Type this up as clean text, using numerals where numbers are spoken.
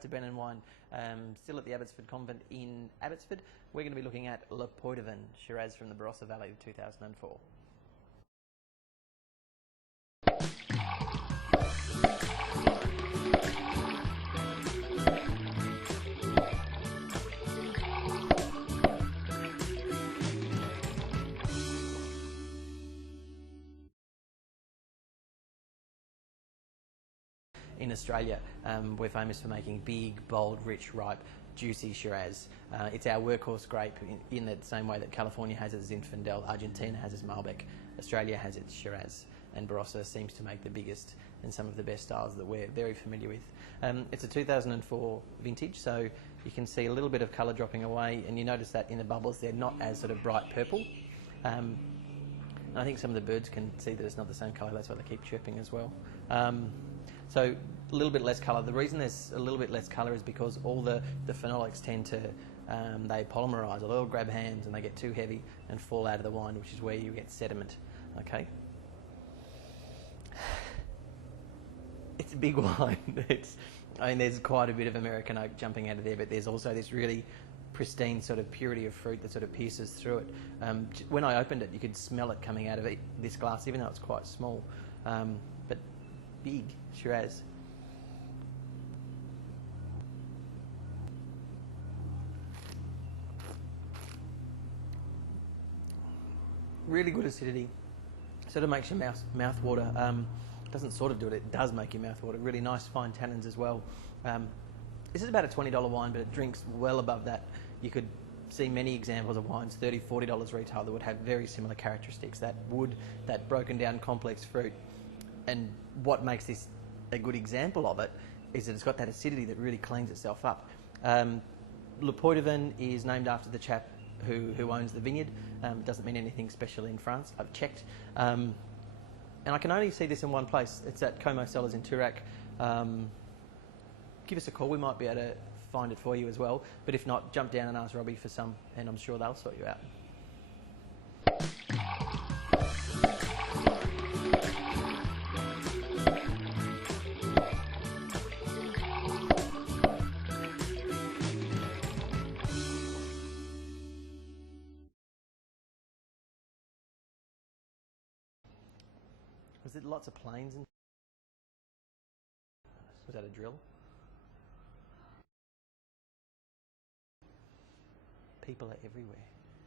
back to Ben and Wine, still at the Abbotsford Convent in Abbotsford. We're going to be looking at Poidevin Shiraz from the Barossa Valley of 2004. In Australia, we're famous for making big, bold, rich, ripe, juicy Shiraz. It's our workhorse grape in the same way that California has its Zinfandel, Argentina has its Malbec, Australia has its Shiraz, and Barossa seems to make the biggest and some of the best styles that we're very familiar with. It's a 2004 vintage, so you can see a little bit of colour dropping away, and you notice that in the bubbles they're not as sort of bright purple. And I think some of the birds can see that it's not the same colour, that's why they keep chirping as well. So a little bit less colour. The reason there's a little bit less colour is because all the phenolics tend to, they polymerise, or they'll grab hands and they get too heavy and fall out of the wine, which is where you get sediment. Okay. It's a big wine. I mean, there's quite a bit of American oak jumping out of there, but there's also this really pristine sort of purity of fruit that sort of pierces through it. When I opened it, you could smell it coming out of this glass, even though it's quite small. But big Shiraz. Really good acidity. Sort of makes your mouth water. Doesn't sort of do it, it does make your mouth water. Really nice fine tannins as well. This is about a $20 wine, but it drinks well above that. You could see many examples of wines, $30, $40 retail, that would have very similar characteristics. That wood, that broken down complex fruit. And what makes this a good example of it is that it's got that acidity that really cleans itself up. Poidevin is named after the chap who owns the vineyard. It doesn't mean anything special in France, I've checked. And I can only see this in one place. It's at Como Cellars in Toorak. Give us a call, we might be able to find it for you as well. But if not, jump down and ask Robbie for some, and I'm sure they'll sort you out. Was it lots of planes? Was that a drill? People are everywhere.